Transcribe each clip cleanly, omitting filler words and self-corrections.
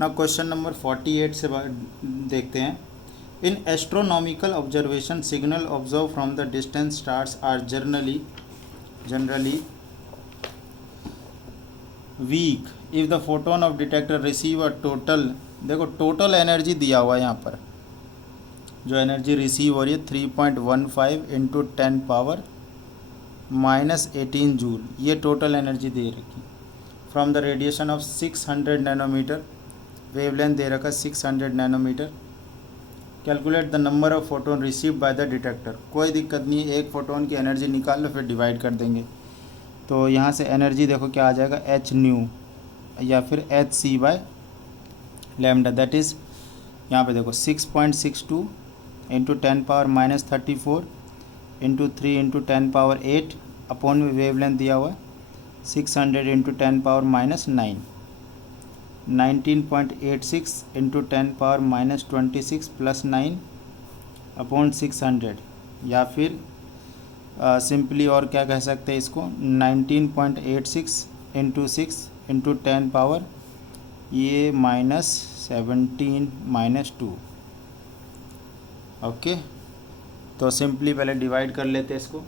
ना question number 48 से देखते हैं। In astronomical observation signal observe from the distance stars are generally weak if the photon of detector receive a total, देखो total energy दिया हुआ है यहाँ पर, जो एनर्जी रिसीव हो रही है 3.15 इंटू 10 पावर -18 जूल, ये टोटल एनर्जी दे रखी from the radiation of 600 nanometre, wavelength दे रखा 600 nanometre. Calculate the number of photon receive by the detector, कोई दिक्कत नहीं है, एक फोटोन की एनर्जी निकाल लो फिर डिवाइड कर देंगे। तो यहाँ से एनर्जी देखो क्या आ जाएगा, एच न्यू या फिर H C by lambda, that is यहाँ पे देखो 6.62 into 10 power -34 into 3 into 10 power 8 upon में वेवलेंथ दिया हुआ है 600 into 10 power -9, 19.86 into 10 power -26 plus 9 upon 600, या फिर सिंपली और क्या कह सकते हैं इसको, 19.86 इंटू 6 इंटू 10 पावर ये -17 -2। ओके, तो सिंपली पहले डिवाइड कर लेते हैं इसको,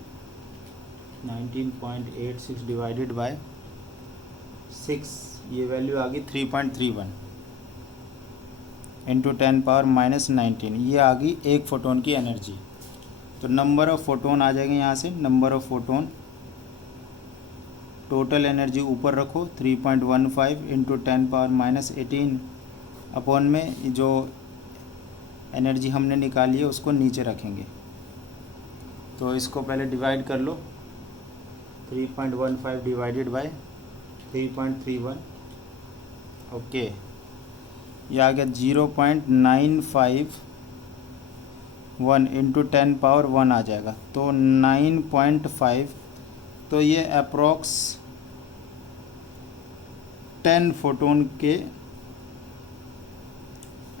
19.86 डिवाइडेड बाय 6, ये वैल्यू आ गई 3.31 इंटू 10 पावर -19, ये आ गई एक फोटोन की एनर्जी। तो नंबर ऑफ़ फोटोन आ जाएंगे यहाँ से, number of photon, total energy ऊपर रखो 3.15 इंटू 10 पावर -18 अपॉन में जो एनर्जी हमने निकाली है उसको नीचे रखेंगे। तो इसको पहले डिवाइड कर लो, 3.15 डिवाइडेड बाय 3.31, ओके, ये आ गया 0.951 इंटू 10 पावर 1 आ जाएगा, तो 9.5, तो ये अप्रॉक्स 10 फोटोन के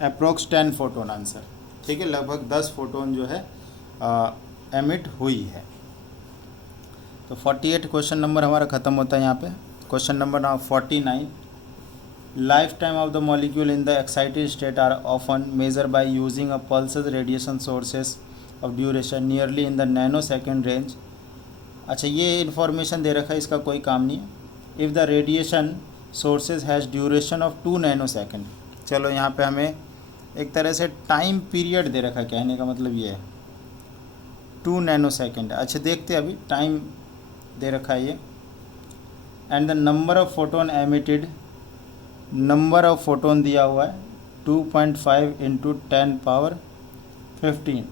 अप्रॉक्स 10 फोटोन आंसर, ठीक है, लगभग 10 फोटोन जो है एमिट हुई है। तो 48 क्वेश्चन नंबर हमारा ख़त्म होता है यहाँ पे। Question number now 49, life time of the molecule in the excited state are often measure by using a pulses radiation sources of duration nearly in the nano second range. अच्छा, ये information दे रखा है, इसका कोई काम नहीं है। If the radiation sources has duration of 2 nano second, चलो यहाँ पे हमें एक तरह से टाइम पीरियड दे रखा है, कहने का मतलब ये है 2 नैनो सेकेंड। अच्छा देखते हैं, अभी टाइम दे रखा है ये। And the number of photon emitted, number of photon दिया हुआ है 2.5 into 10 power 15।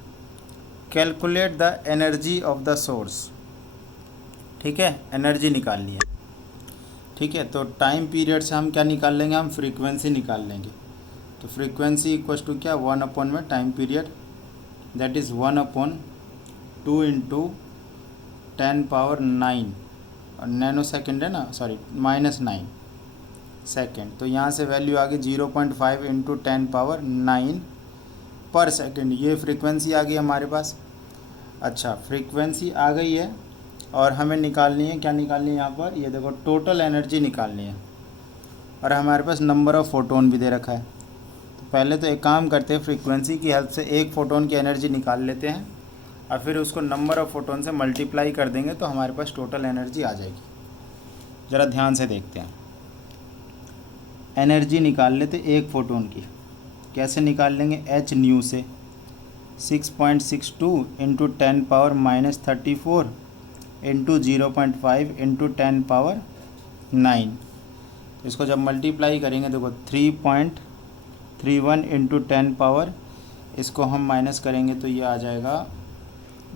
Calculate the energy of the source, ठीक है, एनर्जी निकालनी है, ठीक है। तो टाइम पीरियड से हम क्या निकाल लेंगे, हम फ्रीक्वेंसी निकाल लेंगे। तो फ्रीक्वेंसी इक्वल्स टू क्या, 1 अपॉन में time period, that is 1/2 into 10 power 9, और नैनो सेकेंड है ना, सॉरी -9 सेकेंड। तो यहाँ से वैल्यू आ गई 0.5 इंटू 10 पावर 9 पर सेकेंड, ये फ्रीक्वेंसी आ गई हमारे पास। अच्छा, फ्रीक्वेंसी आ गई है और हमें निकालनी है, क्या निकालनी है यहाँ पर, ये देखो टोटल एनर्जी निकालनी है, और हमारे पास नंबर ऑफ़ फोटोन भी दे रखा है। तो पहले तो एक काम करते हैं, फ्रीक्वेंसी की हेल्प से एक फ़ोटोन की एनर्जी निकाल लेते हैं और फिर उसको नंबर ऑफ़ फोटोन से मल्टीप्लाई कर देंगे तो हमारे पास टोटल एनर्जी आ जाएगी। ज़रा ध्यान से देखते हैं, एनर्जी निकाल लेते एक फ़ोटोन की, कैसे निकाल लेंगे, एच न्यू से 6.62 into 10 power -34 into 0.5 into 10 power 9। इसको जब मल्टीप्लाई करेंगे, देखो 3.31 इंटू 10 पावर, इसको हम माइनस करेंगे तो ये आ जाएगा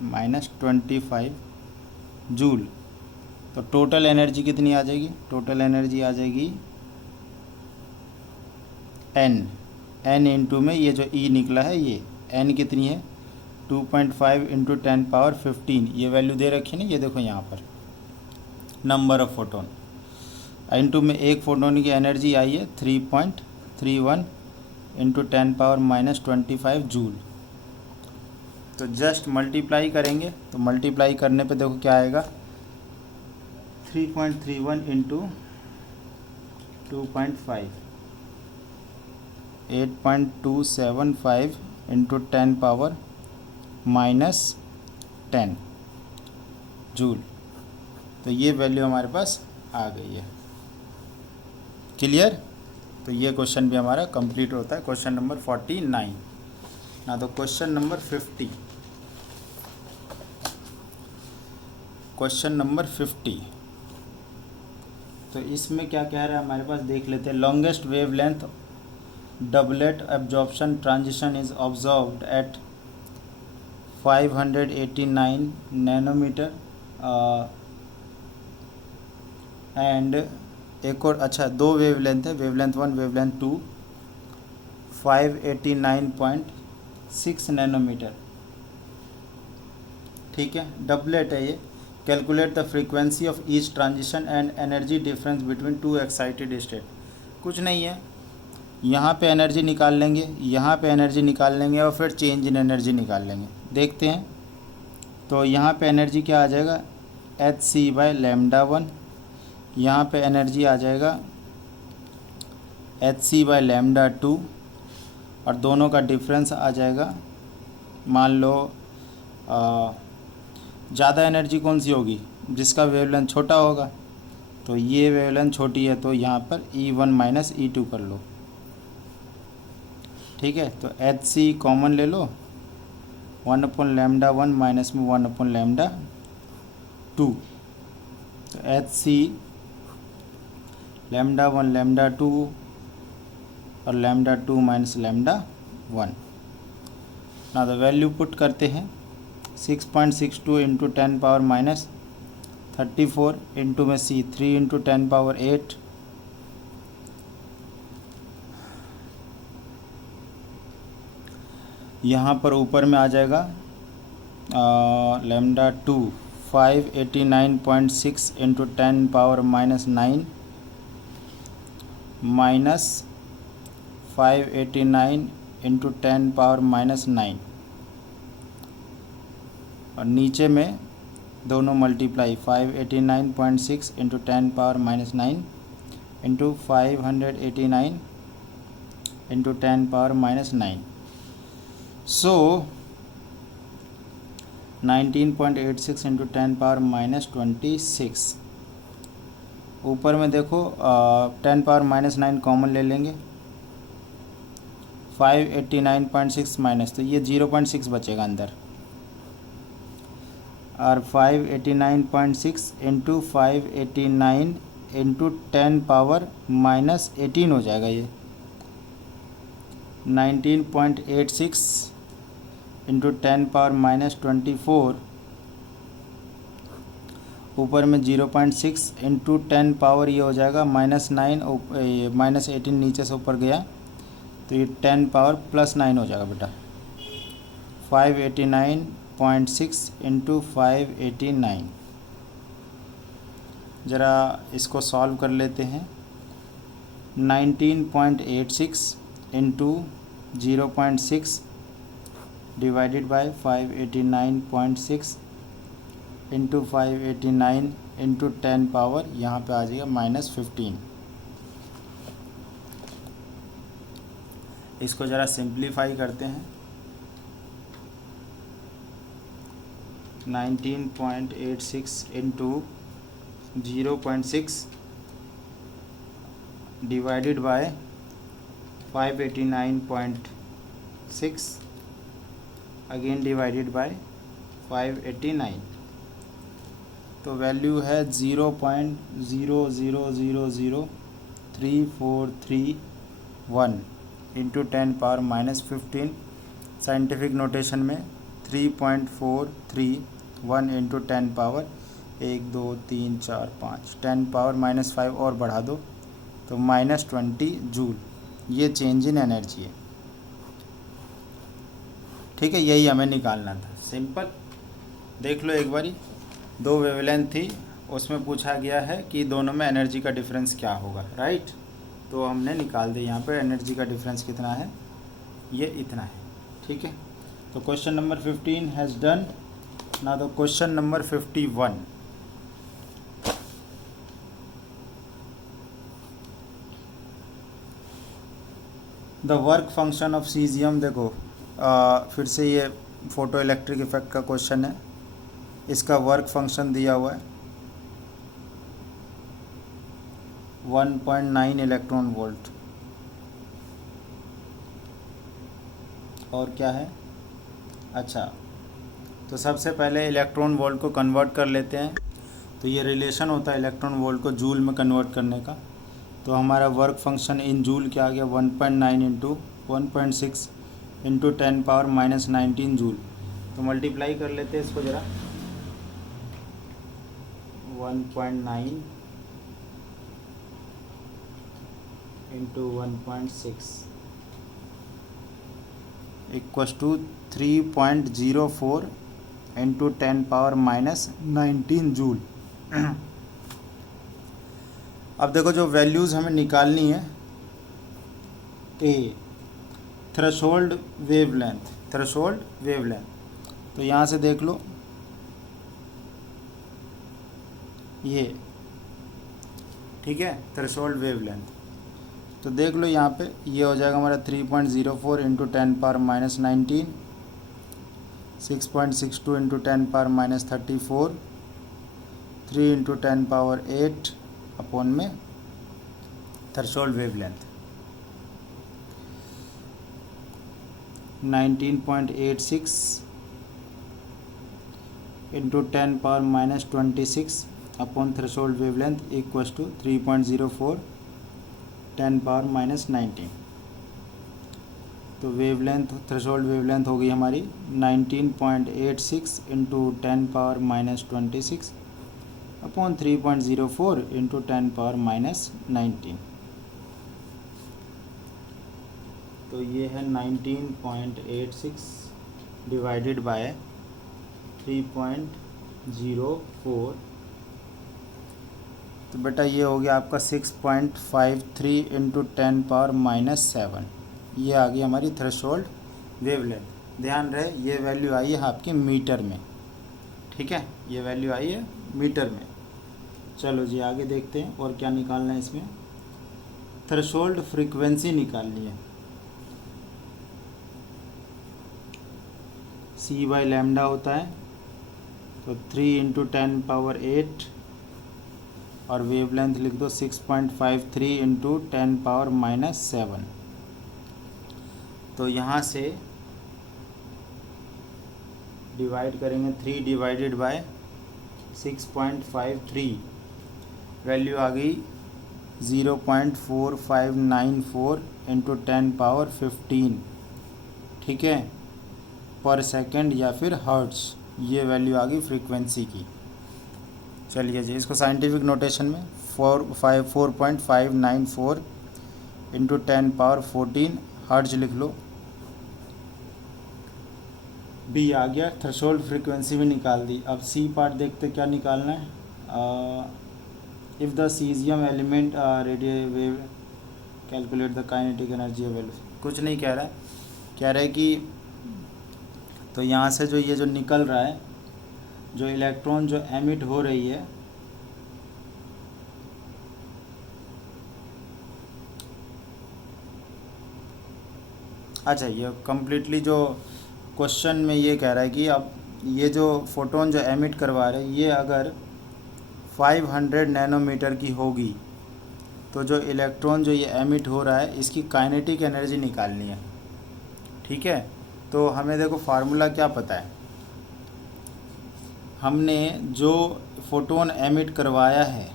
-25 जूल। तो टोटल एनर्जी कितनी आ जाएगी, टोटल एनर्जी आ जाएगी n इंटू में ये जो ई निकला है, ये n कितनी है 2.5 इंटू 10 पावर 15, ये वैल्यू दे रखी है ना, ये देखो यहाँ पर नंबर ऑफ़ फोटोन, इंटू में एक फोटोन की एनर्जी आई है 3.31 इंटू 10 पावर -25 जूल। तो जस्ट मल्टीप्लाई करेंगे, तो मल्टीप्लाई करने पे देखो क्या आएगा, 3.31 इंटू 2.5, 8.275 इंटू 10⁻⁻10 जूल। तो ये वैल्यू हमारे पास आ गई है। क्लियर? तो ये क्वेश्चन भी हमारा कंप्लीट होता है, क्वेश्चन नंबर 49। ना तो क्वेश्चन नंबर 50, क्वेश्चन नंबर 50। तो इसमें क्या कह रहा है हमारे पास, देख लेते हैं। Longest wavelength doublet absorption transition is observed at 589 nanometer and एक और, अच्छा, दो वेवलेंथ है, वेवलेंथ 1 वेवलेंथ 2, 589.6 नैनोमीटर। ठीक है, डबलेट है ये। Calculate the frequency of each transition and energy difference between two excited state. कुछ नहीं है, यहाँ पे एनर्जी निकाल लेंगे, यहाँ पे एनर्जी निकाल लेंगे और फिर चेंज इन एनर्जी निकाल लेंगे। देखते हैं। तो यहाँ पे एनर्जी क्या आ जाएगा, hc/λ1। यहाँ पे एनर्जी आ जाएगा hc/λ2 और दोनों का डिफरेंस आ जाएगा, मान लो ज़्यादा एनर्जी कौन सी होगी, जिसका वेवलेंथ छोटा होगा। तो ये वेवलेंथ छोटी है तो यहाँ पर E1 - E2 कर लो। ठीक है, तो hc कॉमन ले लो, 1/λ1 माइनस में 1/λ2। तो hc λ1 λ2 और λ2 माइनस λ1। ना तो वैल्यू पुट करते हैं, 6.62 इंटू 10⁻⁻34 इंटू में c 3 इंटू 10⁻8 यहाँ पर ऊपर में आ जाएगा λ2 589.6 इंटू 10⁻⁻9 माइनस 589 इंटू 10⁻⁻9 और नीचे में दोनों मल्टीप्लाई, 589.6 इंटू 10⁻⁻9 इंटू 589 इंटू 10⁻⁻9। सो 19.86 इंटू 10⁻⁻26। ऊपर में देखो 10⁻�9 कॉमन ले लेंगे, 589.6 माइनस, तो ये 0.6 बचेगा अंदर, और 589.6 इंटू 589 इंटू 10⁻⁻18 हो जाएगा ये 19.86 इंटू 10⁻⁻24। ऊपर में 0.6 इंटू 10 पावर ये हो जाएगा -9, -18 नीचे से ऊपर गया तो ये 10 पावर +9 हो जाएगा बेटा। 589.6 इंटू 589। ज़रा इसको सॉल्व कर लेते हैं। 19.86 into 0.6 divided by 589.6 into 589 into 10 power, यहाँ पे आ जाएगा -15। इसको ज़रा सिंप्लीफाई करते हैं। 19.86 into 0.6 divided by 589.6 again divided by 589। तो वैल्यू है 0.0000343 इंटू 10⁻⁻15। साइंटिफिक नोटेशन में 3.431 इंटू 10 पावर 1 2 3 4 5, 10⁻⁻5 और बढ़ा दो तो -20 जूल। ये चेंज इन एनर्जी है। ठीक है, यही हमें निकालना था, सिंपल। देख लो एक बारी, दो वेवलेंथ थी, उसमें पूछा गया है कि दोनों में एनर्जी का डिफरेंस क्या होगा, राइट। तो हमने निकाल दिया, यहाँ पे एनर्जी का डिफरेंस कितना है, ये इतना है। ठीक है, तो क्वेश्चन नंबर 15 हैज़ डन। ना तो question number 51। The work function of caesium, देखो फिर से ये फोटो इलेक्ट्रिक इफेक्ट का क्वेश्चन है। इसका वर्क फंक्शन दिया हुआ है 1.9 इलेक्ट्रॉन वोल्ट। और क्या है, अच्छा तो सबसे पहले इलेक्ट्रॉन वोल्ट को कन्वर्ट कर लेते हैं। तो ये रिलेशन होता है इलेक्ट्रॉन वोल्ट को जूल में कन्वर्ट करने का। तो हमारा वर्क फंक्शन इन जूल क्या आ गया, 1.9 इंटू 1.6 इंटू 10⁻⁻19 जूल। तो मल्टीप्लाई कर लेते हैं इसको ज़रा, 1.9 into 1.6 equals to 3.04 into 10⁻⁻19 joule. अब देखो जो वैल्यूज़ हमें निकालनी है, a threshold wavelength, threshold wavelength. तो यहाँ से देख लो ये, ठीक है, थ्रेशोल्ड वेवलेंथ। तो देख लो यहाँ पे ये हो जाएगा हमारा 3.04 इंटू 10⁻⁻19, 6.62 इंटू 10⁻34, 3 इंटू 10⁻8 अपॉन में threshold wavelength 19.86 into 10⁻⁻26 upon threshold wavelength equals to 3.04 10⁻⁻19। तो वेवलेंथ, थ्रेशोल्ड वेवलेंथ हो गई हमारी 19.86 इंटू 10⁻⁻26 अपॉन 3.04 इंटू 10⁻⁻19। तो ये है 19.86 डिवाइडेड बाय 3.04। तो बेटा ये हो गया आपका 6.53 इंटू 10⁻⁻7। ये आ गई हमारी थ्रेशोल्ड वेवलेंथ। ध्यान रहे ये वैल्यू आई है आपके मीटर में, ठीक है, ये वैल्यू आई है मीटर में। चलो जी आगे देखते हैं और क्या निकालना है इसमें। थ्रेशोल्ड फ्रीक्वेंसी निकालनी है, C बाई लैम्डा होता है। तो 3 इंटू 10⁸ और वेवलेंथ लिख दो 6.53 इंटू 10⁻⁻7। तो यहाँ से डिवाइड करेंगे 3 डिवाइडेड बाय 6.53, वैल्यू आ गई 0.4594 इंटू 10⁻15, ठीक है, पर सेकंड या फिर हर्ट्ज। ये वैल्यू आ गई फ्रीक्वेंसी की। चलिए जी इसको साइंटिफिक नोटेशन में 4.594 इंटू 10⁻14 हर्ट्ज लिख लो। बी आ गया, थ्रेशोल्ड फ्रीक्वेंसी भी निकाल दी। अब सी पार्ट देखते क्या निकालना है। If the caesium element radio wave calculate the kinetic energy available. कुछ नहीं कह रहा है, कह रहा है कि तो यहाँ से जो ये जो निकल रहा है, जो इलेक्ट्रॉन जो एमिट हो रही है, अच्छा ये कम्प्लीटली जो क्वेश्चन में ये कह रहा है कि अब ये जो फोटोन जो एमिट करवा रहे हैं ये अगर 500 नैनोमीटर की होगी तो जो इलेक्ट्रॉन जो ये एमिट हो रहा है इसकी काइनेटिक एनर्जी निकालनी है, ठीक है। तो हमें देखो फार्मूला क्या पता है, हमने जो फोटोन एमिट करवाया है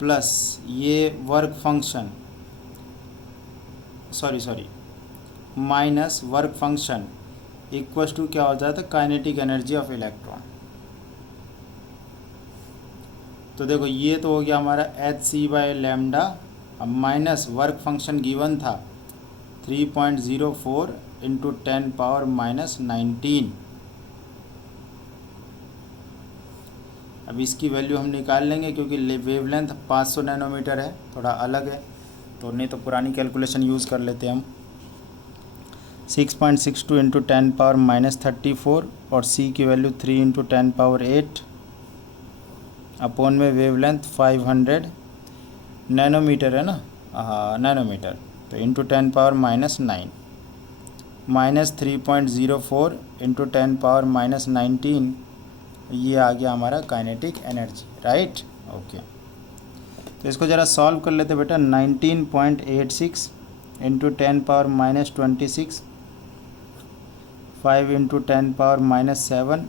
प्लस ये work function sorry minus work function equals to क्या हो जाता है, काइनेटिक एनर्जी ऑफ इलेक्ट्रॉन। तो देखो ये तो हो गया हमारा hc बाई लैम्डा, अब माइनस वर्क फंक्शन गिवन था 3.04 इंटू 10⁻⁻19। अब इसकी वैल्यू हम निकाल लेंगे क्योंकि वेवलेंथ 500 नैनोमीटर है, थोड़ा अलग है, तो नहीं तो पुरानी कैलकुलेशन यूज़ कर लेते हैं हम। 6.62 इंटू 10⁻⁻34 और c की वैल्यू 3 इंटू 10⁻8 अपॉन में वेवलेंथ 500 नैनोमीटर है ना, नैनोमीटर, तो into 10 power -9 minus 3.04 into 10 power -19, ये आ गया हमारा काइनेटिक एनर्जी, राइट। ओके, तो इसको ज़रा सॉल्व कर लेते बेटा। 19.86 into 10 power -26, 5 into 10 power -7,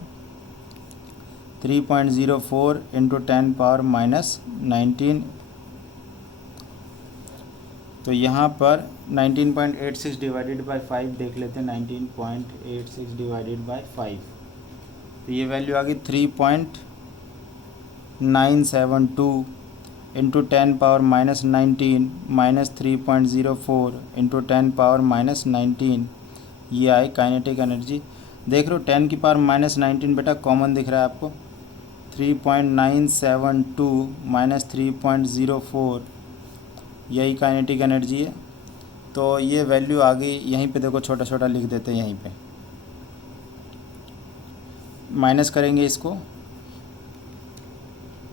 3.04 into 10 power -19, तो यहाँ पर 19.86 डिवाइडेड बाई 5 देख लेते हैं। 19.86 डिवाइडेड बाई 5, तो ये वैल्यू आ गई 3.972 into 10 power -19 minus 3.04 into 10 power -19, ये आई काइनेटिक एनर्जी। देख रहे हो 10 की पावर -19 बेटा कॉमन दिख रहा है आपको। 3.972 माइनस 3.04, यही काइनेटिक एनर्जी है। तो ये वैल्यू आ गई, यहीं पे देखो छोटा छोटा लिख देते हैं, यहीं पे माइनस करेंगे इसको,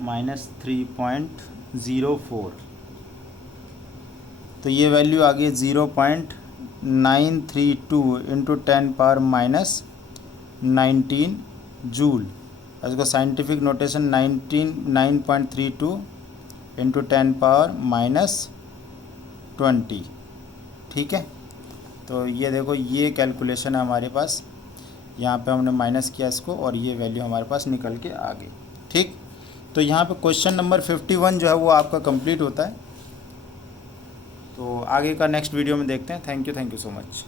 -3.04, तो ये वैल्यू आ गई 0.932 इंटू 10 पावर -19 जूल। इसको साइंटिफिक नोटेशन 9.32 इंटू 10 पावर -20, ठीक है। तो ये देखो ये कैलकुलेशन है हमारे पास, यहाँ पे हमने माइनस किया इसको और ये वैल्यू हमारे पास निकल के आ गई, ठीक। तो यहाँ पे क्वेश्चन नंबर 51 जो है वो आपका कंप्लीट होता है। तो आगे का नेक्स्ट वीडियो में देखते हैं। Thank you so much.